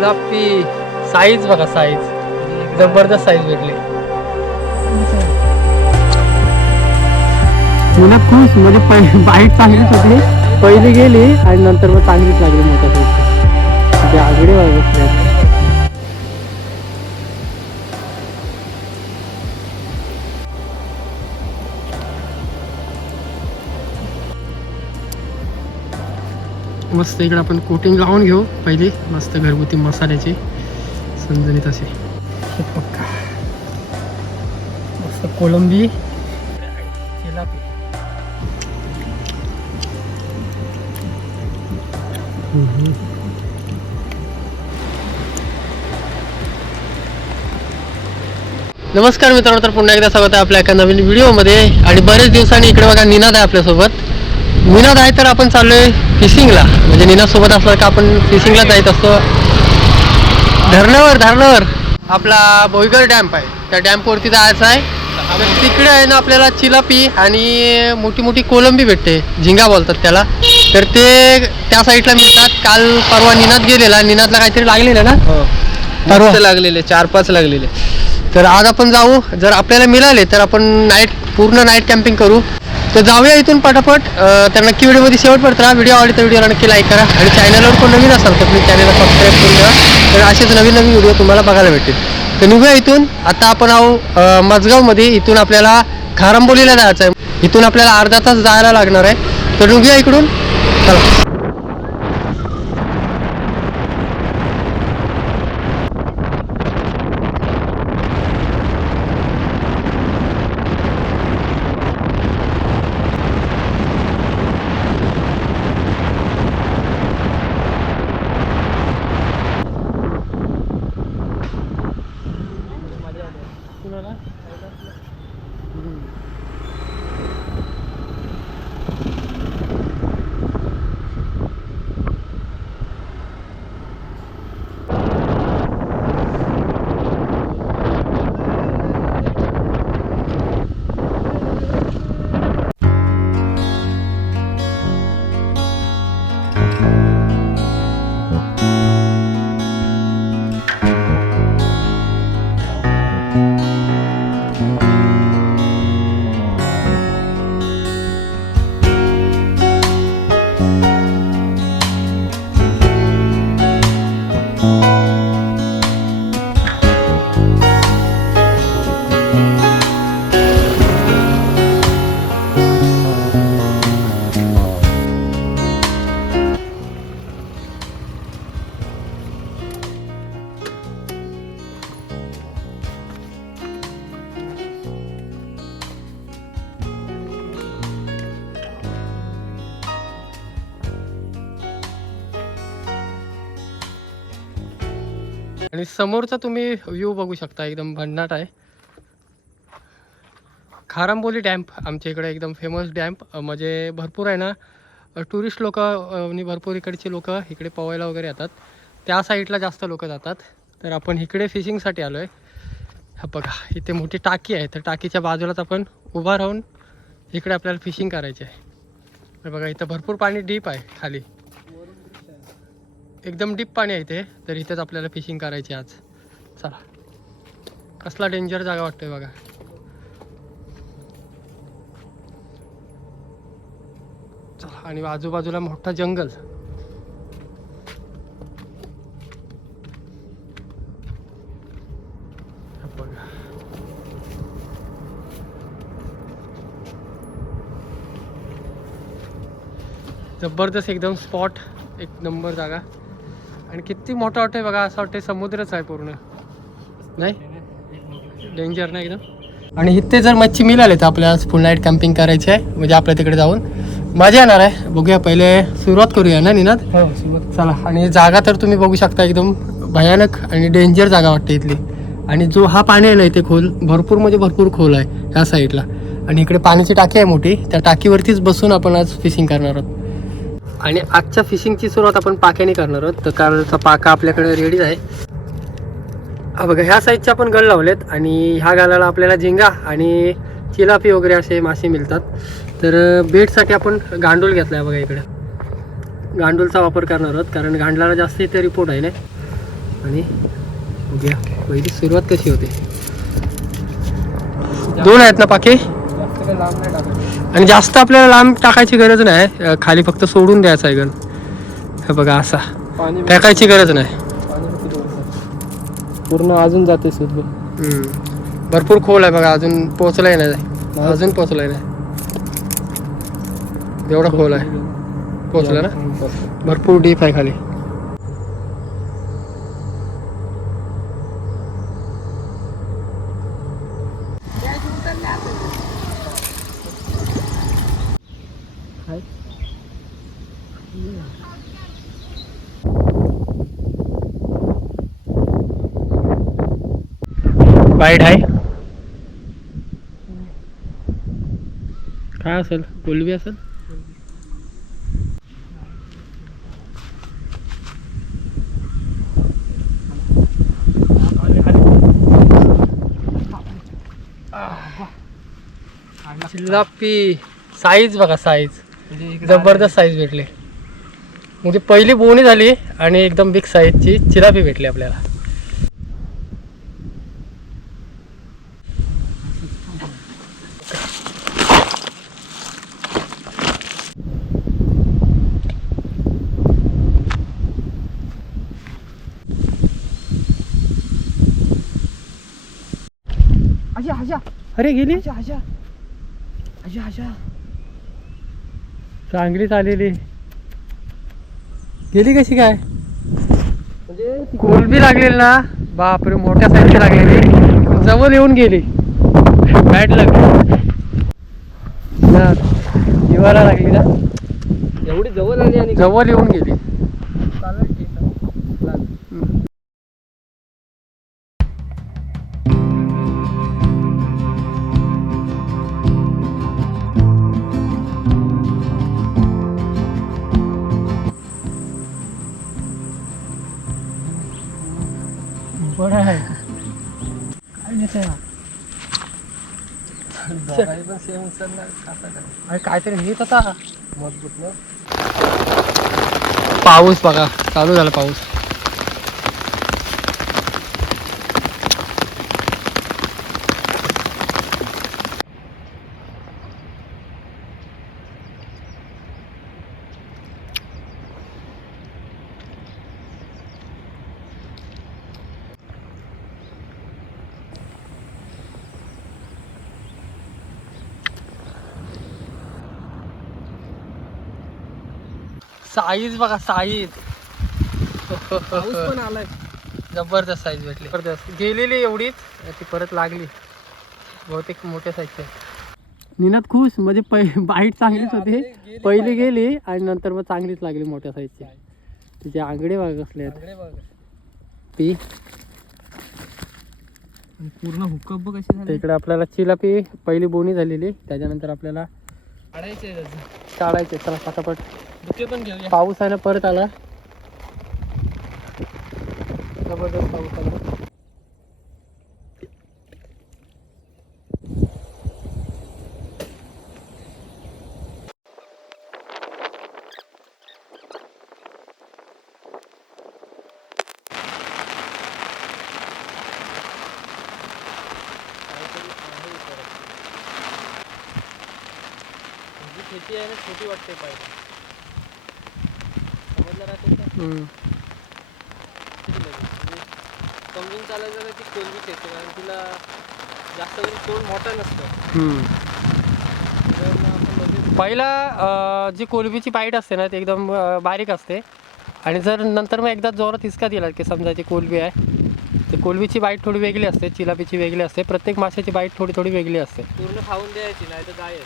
गुलाबी साईज बघा साईज जबरदस्त साईज भेटली. मला खुश म्हणजे पहि- बाईट चांगलीच होती पहिली गेली आणि नंतर मग चांगलीच लागली मोठ्या ते आगडे वाजत मस्त इकडे आपण कोटिंग लावून घेऊ पहिली. मस्त घरगुती मसाल्याची समजणीत असे. पक्का. मस्त कोलंबी नमस्कार मित्रांनो तर पुन्हा एकदा स्वागत आहे आपल्या एका नवीन व्हिडिओमध्ये आणि बरेच दिवसांनी इकडे बघा निनाद आहे आपल्यासोबत. निनाद आहे तर आपण चाललोय फिशिंगला. म्हणजे निनाद सोबत असलं का आपण फिशिंगला जायत असतो. धरणावर धरणावर. आपला बोईगर डॅम्प आहे. त्या डॅम्पवरती जायचं आहे. तर तिकडे आहे ना आपल्याला चिलापी आणि मोठी मोठी कोलंबी भेटते. झिंगा बोलतात त्याला. तर ते त्या साईडला मिळतात. काल परवा निनाद गेलेला. निनादला काहीतरी लागलेलं ना? परवा. मस्त लागलेले. चार पाच लागलेले. तर आज आपण जाऊ. जर आपल्याला मिळाले तर आपण नाईट पूर्ण नाईट कॅम्पिंग करू. तर जाऊया इथून पटापट. त्यांना तर नक्की व्हिडिओमध्ये शेवटपर्यंत राहा व्हिडिओ आवडली तर व्हिडिओला नक्की लाईक करा. आणि चॅनलवर कोण नवीन असाल तर तुम्ही चॅनलला सबस्क्राईब करून द्या तर असेच नवीन नवीन व्हिडिओ तुम्हाला बघायला भेटतील. तर निघूया इथून. आता आपण आहो मजगावमध्ये. इथून आपल्याला खारंबोलीला जायचं आहे इथून आपल्याला अर्धा तास जायला लागणार आहे. तर निघूया इकडून. चला. समोरचा तुम्ही व्ह्यू बघू शकता एकदम भन्नाट आहे. खारंबोली डॅम्प आमच्या इकडे एकदम फेमस डॅम्प. म्हणजे भरपूर आहे ना टुरिस्ट लोक आणि भरपूर इकडचे लोक इकडे पवायला वगैरे येतात. त्या साईडला जास्त लोक जातात. तर आपण इकडे फिशिंगसाठी आलो आहे बघा इथे मोठी टाकी आहे. तर टाकीच्या बाजूलाच आपण उभा राहून इकडे आपल्याला फिशिंग करायची आहे तर बघा इथं भरपूर पाणी डीप आहे खाली. एकदम डीप पाणी आहे ते तर इथेच आपल्याला फिशिंग करायची आज. चला. कसला डेंजर जागा वाटतोय बघा. चला आणि आजूबाजूला मोठा जंगल. बघा. जबरदस्त एकदम स्पॉट एक नंबर जागा. आणि किती मोठा वाटतंय बघा असं वाटतंय समुद्रच आहे पूर्ण. नाही? डेंजर नाही एकदम. आणि इथे जर मच्छी मिळाली तर आपल्याला फुल नाईट कॅम्पिंग करायची आहे म्हणजे आपल्या तिकडे जाऊन. मजा येणार आहे. बघूया पहिले सुरुवात करूया ना निनाद? चला. आणि जागा तर तुम्ही बघू शकता एकदम भयानक आणि डेंजर जागा वाटते इथली. आणि जो हा पाणी आहे ना इथे खोल भरपूर म्हणजे भरपूर खोल आहे ह्या साईडला आणि इकडे पाण्याची टाकी आहे मोठी. त्या टाकीवरतीच बसून आपण आज फिशिंग करणार आहोत. आणि आजच्या फिशिंगची सुरुवात आपण पाक्याने करणार आहोत. तर कालचा पाका आपल्याकडे रेडीच आहे. हा बघा ह्या साईजचे आपण गळ लावलेत आणि ह्या गालाला आपल्याला झिंगा आणि चिलापी वगैरे असे मासे मिळतात. तर बेटसाठी आपण गांडूळ घेतला आहे बघा इकडे. गांडूळचा वापर करणार आहोत कारण गांडलाला जास्त इथे रिपोर्ट आहे ना. आणि बघूया पहिली सुरुवात कशी होते. दोन आहेत ना पाके? आणि जास्त आपल्याला लांब टाकायची गरज नाही. खाली फक्त सोडून द्यायचा आहे गण. हे बघा असा. टाकायची गरज नाही? पूर्ण अजून जाते सुद्धा हम्म. भरपूर खोल आहे बघा अजून पोचलाय नाही. अजून पोचलाय नाही. एवढा खोल आहे. पोचला ना? भरपूर डीप आहे खाली बाईट आहे काय असेल? कोलबी असेल? जिल्लापी साईज बघा साईज जबरदस्त साईज भेटली. म्हणजे पहिली बोणी झाली आणि एकदम बिग साईजची चिलापी भेटली आपल्याला आजा आजा अरे गेली? चांगलीच आलेली. गेली कशी काय? म्हणजे कोलबी लागलेली ना. बापरे मोठ्या साईजची लागलेली. जवळ येऊन गेली. बॅट लागली ना जीवाला लागली ना. एवढी जवळ आली आणि जवळ येऊन गेली. बरं आहे. काय नेते हा? दोघाही पण सेम उचलणार कसा काय अरे काहीतरी नीट होता. मजबूत ना? पाऊस बघा चालू झाला पाऊस. साईज बघा साईज. पण आलाय. जबरदस्त साईज भेटली. जबरदस्त. गेलेली एवढीच ती परत लागली. बहुतेक मोठ्या साईजची निनाद खुश म्हणजे पै बाईट चांगलीच होती. पहिली गेली आणि नंतर मग चांगलीच लागली मोठ्या साईजची तिचे आंगडे इकडे बघ. ती पूर्ण हुकअप बघ कशी इकडे आपल्याला चिलापी पहिली बोनी झालेली. त्याच्यानंतर आपल्याला काढायचे काढायचे चला पटापट. बुके पण घेऊया. पाऊस आहे ना परत आला. जबरदस्त पाऊस आला. जी खेती आहे ना छोटी वाटते पाहिजे समजलं राहते का हम्म. किती लगेच. म्हणजे समजून चालायचं ती कोलबी खेती कारण तिला जास्त करून तोड मोठा नसतं. पहिला जी कोलबीची बाईट असते ना ती एकदम बारीक असते. आणि जर नंतर मग एकदा जोरात हिसका दिला की समजा ती कोलबी आहे तर कोलबीची बाईट थोडी वेगळी असते चिलापीची वेगळी असते प्रत्येक माशाची बाईट थोडी थोडी वेगळी असते. पूर्ण खाऊन द्यायची नाही तर काय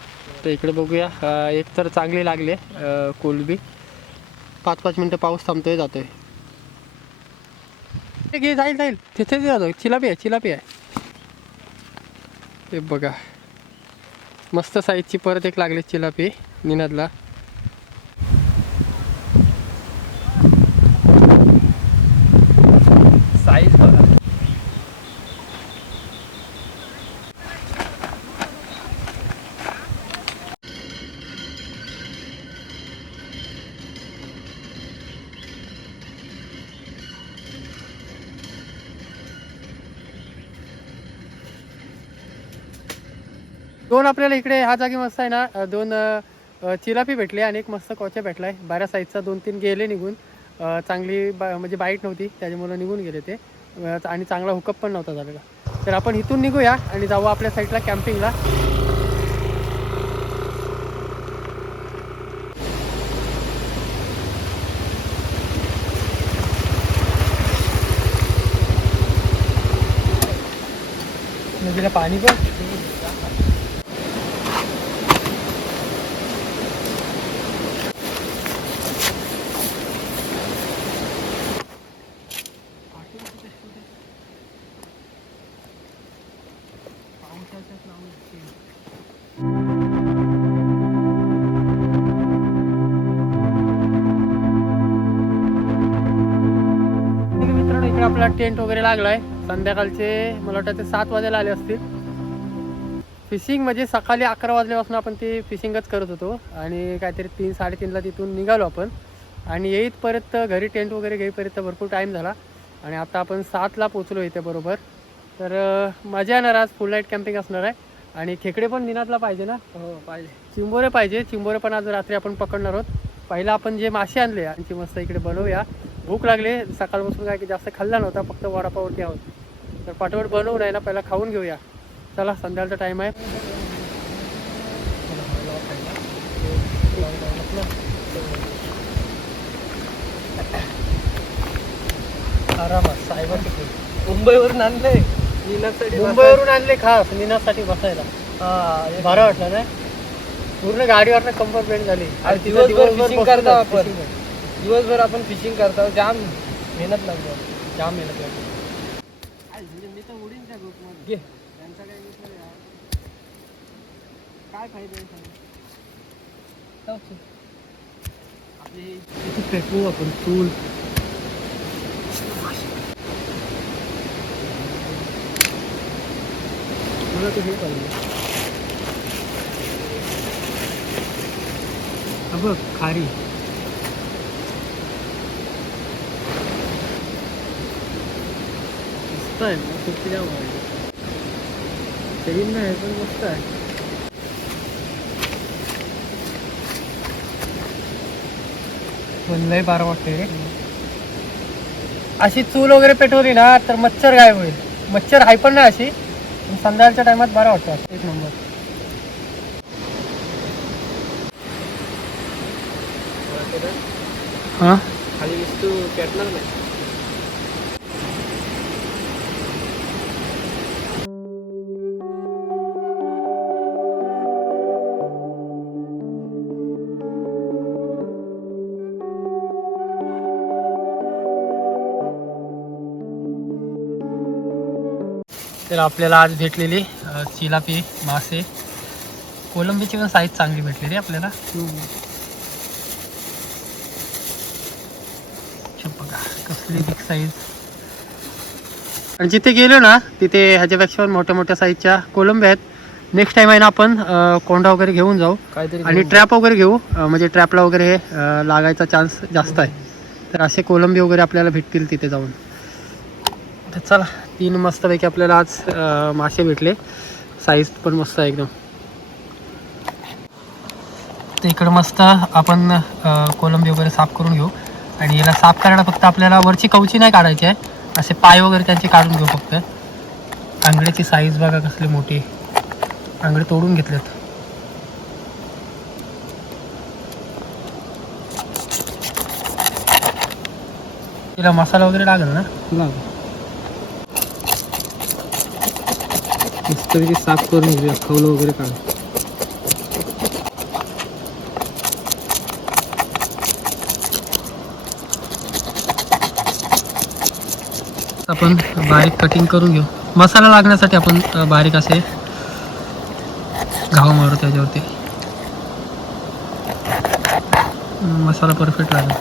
तर इकडे बघूया एक तर चांगली लागली कोलबी. पाच पाच मिनटं पाऊस थांबतोय जातोय. घे जाईल जाईल. तिथेच जातो चिलापी आहे चिलापी आहे ते बघा. मस्त साईजची परत एक लागली चिलापी निनादला साईज बघा दोन आपल्याला इकडे ह्या जागी मस्त आहे ना दोन चिलापी भेटले आणि एक मस्त कोच्या भेटलाय. बारा साईजचा दोन तीन गेले निघून. चांगली बा म्हणजे बाईट नव्हती त्याच्यामुळं निघून गेले ते. आणि चांगला हुकअप पण नव्हता झालेला. तर आपण इथून निघूया आणि जाऊ आपल्या साईडला कॅम्पिंगला नदीला पाणी पण टेंट वगैरे लागलाय. संध्याकाळचे मला वाटतं ते सात वाजायला आले असतील. फिशिंग म्हणजे सकाळी अकरा वाजल्यापासून आपण ती फिशिंगच करत होतो. आणि काहीतरी तीन साडेतीनला तिथून निघालो आपण. आणि येईतपर्यंत घरी टेंट वगैरे घेईपर्यंत भरपूर टाईम झाला. आणि आता आपण सातला पोचलो इथे बरोबर. तर मजा येणार आज. फुल नाईट कॅम्पिंग असणार आहे. आणि खेकडे पण निनादला पाहिजे ना? हो पाहिजे. चिंबोरे पाहिजे. चिंबोरे पण आज रात्री आपण पकडणार आहोत. पहिला आपण जे मासे आणले यांची मस्त इकडे बनवूया. भूक लागले. सकाळपासून काय की जास्त खाल्ला नव्हता फक्त वडापावरती आहोत. तर पाठवट बनवून आहे ना पहिला खाऊन घेऊया. चला संध्याकाळचा टाईम आहे. आरामात मुंबईवरून आणले. मुंबईवरून आणले खास. निनासाठी बसायला. हा बरं वाटलं ना? पूर्ण गाडीवरनं कंफर्ट बेंड झाली दिवसभर करतो आपण. दिवसभर आपण फिशिंग करतो जाम मेहनत लागली जाम मेहनत लागली मी तर उडीन त्या ग्रुपमध्ये त्यांचा काय ग्रुप नाही काय फ़ायदा आहे सांग? जाऊ चल. आपली हे इथे फेकू आपण चूल मला ते हे पाहिजे. बघ खारी. आहे ना खूप जाम आवडली शरीर नाही पण मस्त आहे. पण लय बारा वाटते रे. अशी चूल वगैरे पेटवली ना तर मच्छर गायब होईल. मच्छर हाय पण नाही अशी. पण संध्याकाळच्या टायमात बरं वाटतं एक नंबर. हां? खाली वस्तू पेटणार नाही. तर आपल्याला आज भेटलेली चिलापी मासे. कोलंबीची पण साईज चांगली भेटली रे आपल्याला. बघा कसली बिग साईज आणि जिथे गेलो ना तिथे ह्याच्यापेक्षा मोठ्या मोठ्या साईजच्या कोलंबी आहेत. नेक्स्ट टाइम आहे ना आपण कोंडा वगैरे घेऊन जाऊ. काहीतरी आणि ट्रॅप वगैरे घेऊ. म्हणजे ट्रॅपला वगैरे हे लागायचा चान्स जास्त आहे. तर असे कोलंबी वगैरे आपल्याला भेटतील तिथे जाऊन. तर चला तीन मस्तपैकी आपल्याला आज मासे भेटले. साईज पण मस्त आहे एकदम. तर इकडं मस्त आपण कोलंबी वगैरे साफ करून घेऊ. आणि याला साफ करायला फक्त आपल्याला वरची कवची नाही काढायची आहे. असे पाय वगैरे त्यांचे काढून घेऊ फक्त. आंगड्याची साईज बघा कसली मोठी. आंगडे तोडून घेतलेत. तिला मसाला वगैरे लागेल ना? मस्तपैकी साफ करून घेऊया. खवलं वगैरे काढ आपण बारीक कटिंग करून घेऊ. मसाला लागण्यासाठी आपण बारीक असे घाव मारू त्याच्यावरती. मसाला परफेक्ट लागला.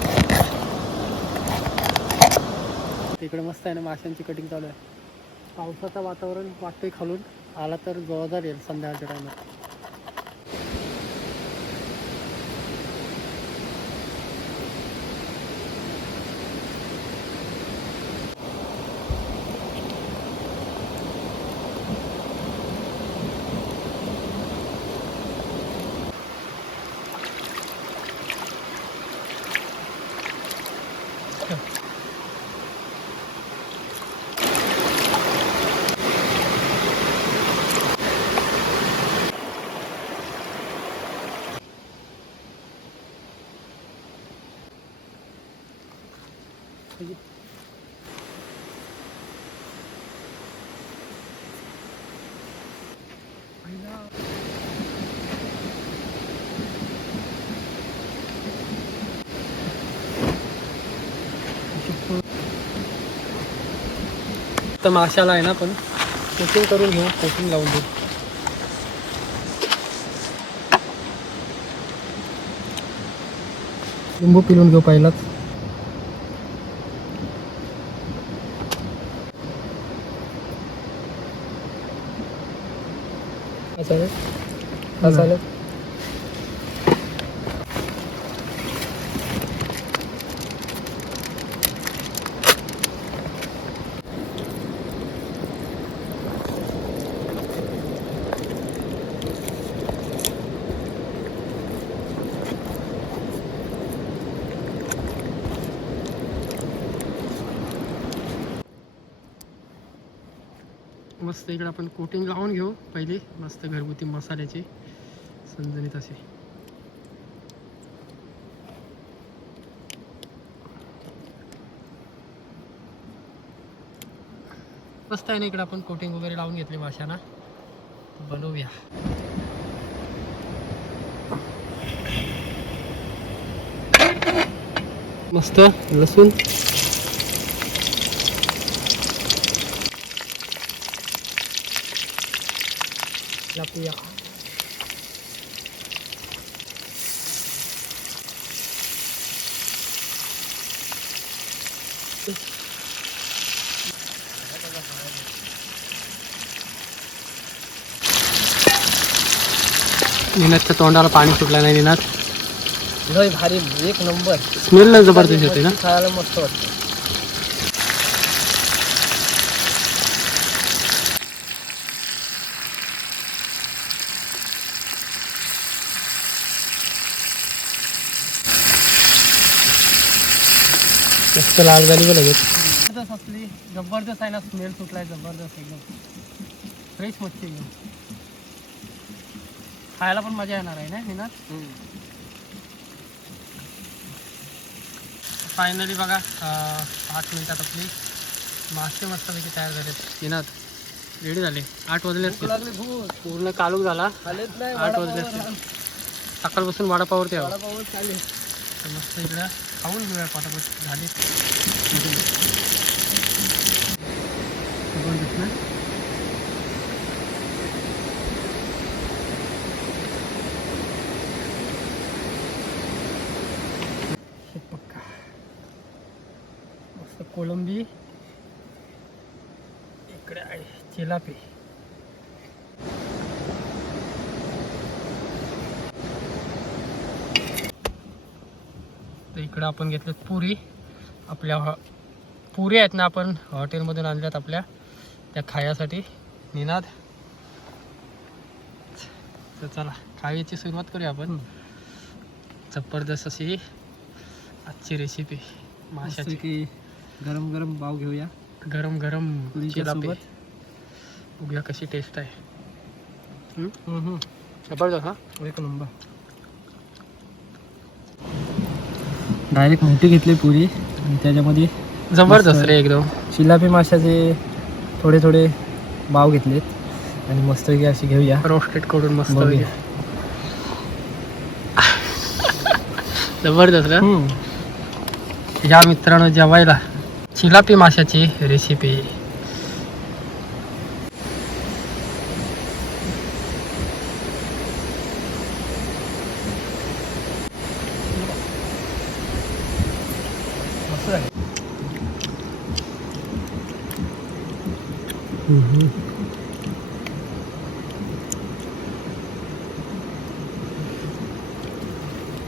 इकडे मस्त आहे ना माशांची कटिंग चालू आहे. पावसाचं वातावरण वाटतंय खालून. आला तर जोरदार तर माशाला आहे ना पण कोटिंग करून घेऊ कोटिंग लावून देऊ. लिंबू पिलून घेऊ पहिलाच. काय मस्त इकडे आपण कोटिंग लावून घेऊ पहिले मस्त घरगुती मसाल्याचे. संजणीत असे मस्त आहे ना इकडे आपण कोटिंग वगैरे लावून घेतली माशांना बनवूया मस्त लसूण। निनादच्या तोंडाला पाणी सुटलं नाही निनाद. लय भारी एक नंबर. स्मेल जबरदस्त येते ना. खायला मस्त वाटतं. लाल झाली बघ लगेच जबरदस्त असली जबरदस्त आहे ना स्मेल सुटलाय जबरदस्त एकदम. फ्रेश मच्छी एकदम खायला पण मजा येणार आहे ना निनाद फायनली बघा पाच मिनिटात आपली मासे मस्तपैकी तयार झालेत निनाद रेडी झाले? आठ वाजले पूर्ण कालूक झाला. आठ वाजले असतील. सकाळपासून वडापावरती मस्त इकडं खाऊन घेऊया पटापट. झाली. हे पक्का. मस्त कोलंबी इकडे आहे चेलापी इकडं आपण घेतलेत पुरी. आपल्या हॉ- पुरी आहेत ना आपण हॉटेलमधून आणल्यात आपल्या. त्या खायासाठी. निनाद. तर चला खायची सुरुवात करूया आपण. जबरदस्त अशी आजची रेसिपी माशाची. की गरम गरम पाव घेऊया. गरम गरम. बघूया कशी टेस्ट आहे? जबरदस्त हा? एक नंबर डायरेक्ट मोठी घेतली पुरी. आणि त्याच्यामध्ये जबरदस्त. रे एकदम. चिलापी माशाचे थोडे थोडे बाव घेतलेत. आणि मस्त अशी घेऊया. रोस्टेड करून मस्त. जबरदस्त या मित्रांनो जेवायला. चिलापी माशाची रेसिपी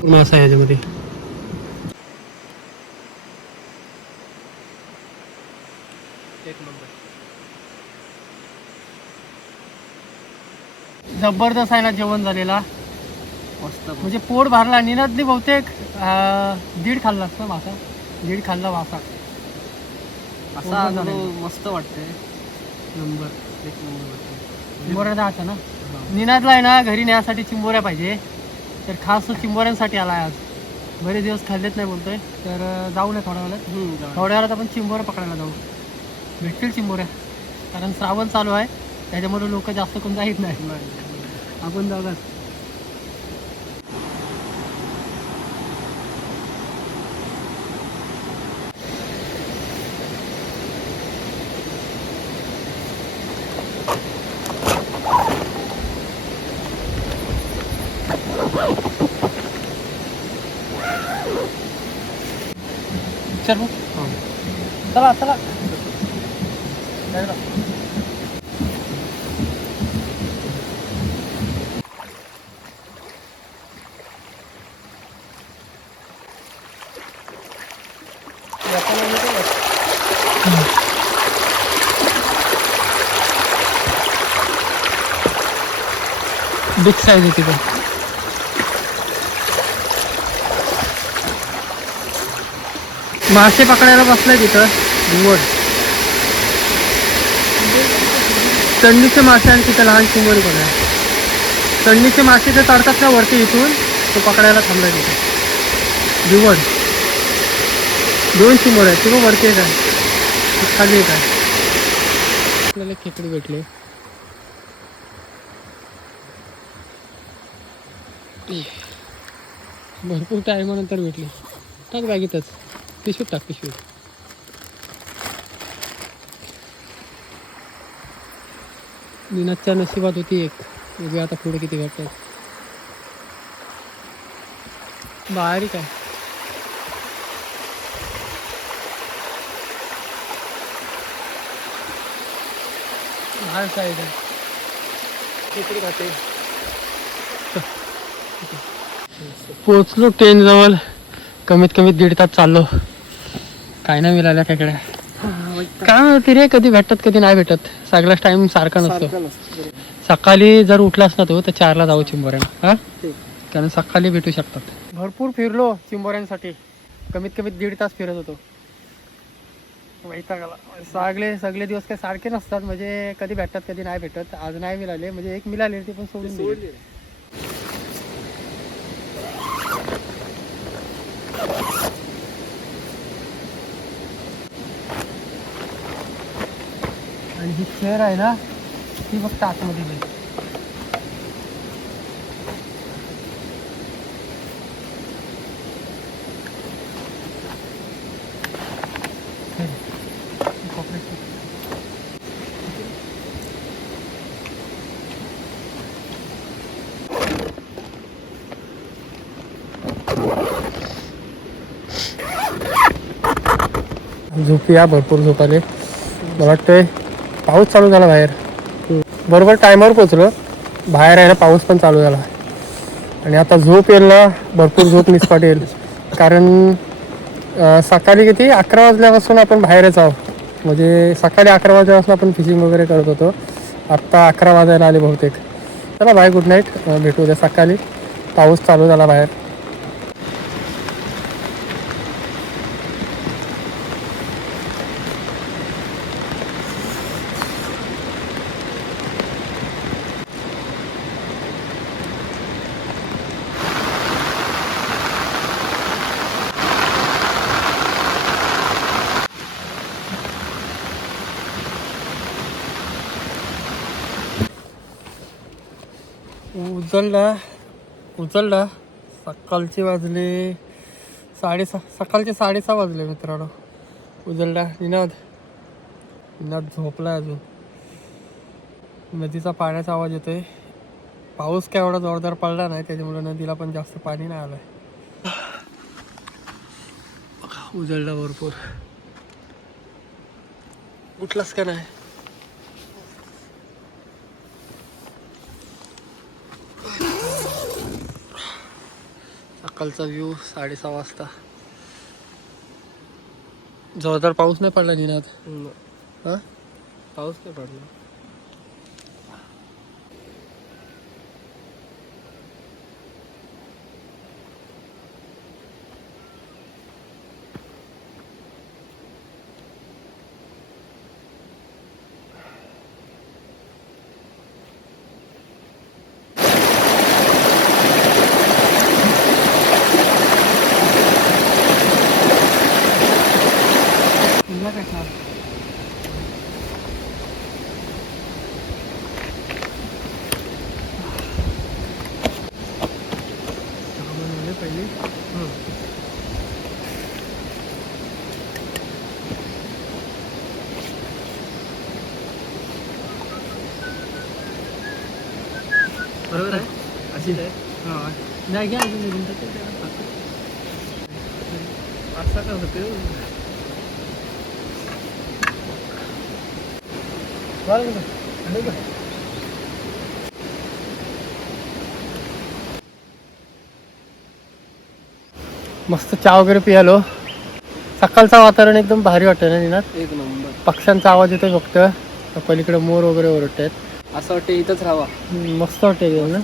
मासा आहे याच्यामध्ये. एक नंबर. जबरदस्त आहे ना जेवण झालेला. मस्त. म्हणजे पोट भरला निनादनी बहुतेक दीड खाल्ला असतं मासा. दीड खाल्ला मासा. असा अनुभव. मस्त वाटते. नंबर. एक नंबर वाटते. चिंबोऱ्या राहता ना? निनादला आहे ना घरी नेण्यासाठी चिंबोऱ्या पाहिजे. तर खास चिंबोऱ्यांसाठी आला आज. बरेच दिवस खाल्लेत नाही बोलतोय तर जाऊ नये थोड्या वेळात थोड्या वेळात आपण चिंबोऱ्या पकडायला जाऊ. भेटतील चिंबोऱ्या कारण श्रावण चालू आहे. त्याच्यामुळे लोक जास्त कोण जात नाही आपण जाऊयात. चल मग. चला चला. बिग साईज आहे तिथे मासे पकडायला बसलाय तिथं. घुमट चंडीचे मासे आणि तिथं लहान चिंबोरी पण आहे चंडीचे मासे ते चढतात ना वरती इथून तो पकडायला थांबलाय तिथे. दिवड दोन चिंबोर आहेत. तिथं वरती एक आहे. खाली एक आहे. आपल्याला खेकडे भेटले. भरपूर टायमानंतर भेटली. टाक बॅगेतच. पिशवीत टाक पिशवीत निनादच्या नशिबात होती एक. बघूया आता पुढे किती भेटतात. बाहेर काय बाहेर साईड आहे. खेकडी खाते पोचलो ट्रेन जवळ. कमीत कमी दीड तास चाललो. काय नाही मिळाल्या खेकड्या काय माहिती रे कधी भेटतात कधी नाही भेटत. सगळाच टाइम सारखा नसतो. सकाळी जर उठलास ना तू तर चारला जाऊ चिंबोऱ्याला हा? कारण सकाळी भेटू शकतात. भरपूर फिरलो चिंबोऱ्यांसाठी. कमीत कमी दीड तास फिरत होतो. वैतागाला. सगळे सगळे दिवस काही सारखे नसतात. म्हणजे कधी भेटतात कधी नाही भेटत. आज नाही मिळाले. म्हणजे एक मिळाले ते पण सोडून आणि ही फेर आहे ना ती फक्त आतमध्ये गेली झोपूया भरपूर झोपाले मला वाटतंय पाऊस चालू झाला बाहेर. बरोबर टायमावर पोचलो बाहेर यायला पाऊस पण चालू झाला. आणि आता झोप येईल ना भरपूर झोप निसपाट येईल कारण सकाळी किती? अकरा वाजल्यापासून आपण बाहेरच आहोत. म्हणजे सकाळी अकरा वाजल्यापासून आपण फिशिंग वगैरे करत होतो. आत्ता अकरा वाजायला आले बहुतेक. चला बाय गुड नाईट भेटू उद्या सकाळी. पाऊस चालू झाला बाहेर. उचलला उचलला. सकाळचे वाजले साडेसहा सकाळचे साडेसहा वाजले मित्रांनो. उजलला निनाद. निनाद झोपला अजून. नदीचा पाण्याचा आवाज येतो आहे पाऊस काय एवढा जोरदार पडला नाही त्याच्यामुळे नदीला पण जास्त पाणी नाही आलं बघा, उजळला भरपूर. उठलास का नाही? सकाळचा व्ह्यू साडेसहा वाजता. जोरदार पाऊस नाही पडला निनाद? हा? पाऊस नाही पडला. नाही घ्या अजून निघून. असं होते. मस्त चहा वगैरे पियालो. सकाळचं वातावरण एकदम भारी वाटतं ना निनात एक नंबर. पक्ष्यांचा आवाज येतोय फक्त. पलीकडे मोर वगैरे ओरडत आहेत असं वाटतं इथंच राहावा. मस्त वाटतं ना?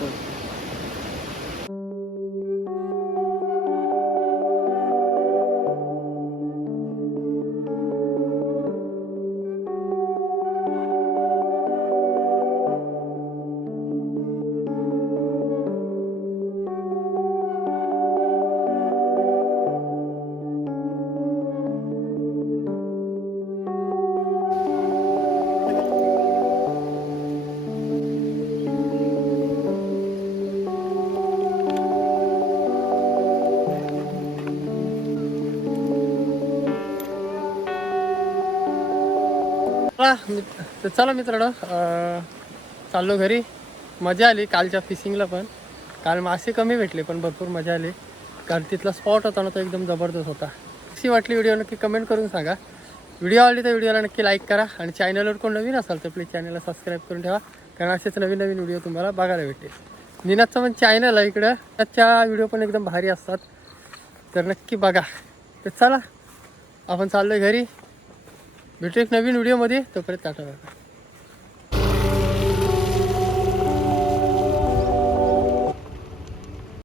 तर चला मित्रांनो चाललो घरी. मजा आली कालच्या फिशिंगला पण. काल मासे कमी भेटले पण भरपूर मजा आली. कारण तिथला स्पॉट होता ना तो एकदम जबरदस्त होता. कशी वाटली व्हिडिओ नक्की कमेंट करून सांगा. व्हिडिओ आवडली तर व्हिडिओला नक्की लाईक करा आणि चॅनलवर कोण नवीन असाल तर प्लीज चॅनलला सबस्क्राईब करून ठेवा. कारण असेच नवीन नवीन व्हिडिओ तुम्हाला बघायला भेटेल निनादचं पण चॅनल आहे इकडं. त्याच्या व्हिडिओ पण एकदम भारी असतात. तर नक्की बघा. तर चला आपण चाललो घरी. भेटू एक नवीन व्हिडिओमध्ये. तोपर्यंत टाटा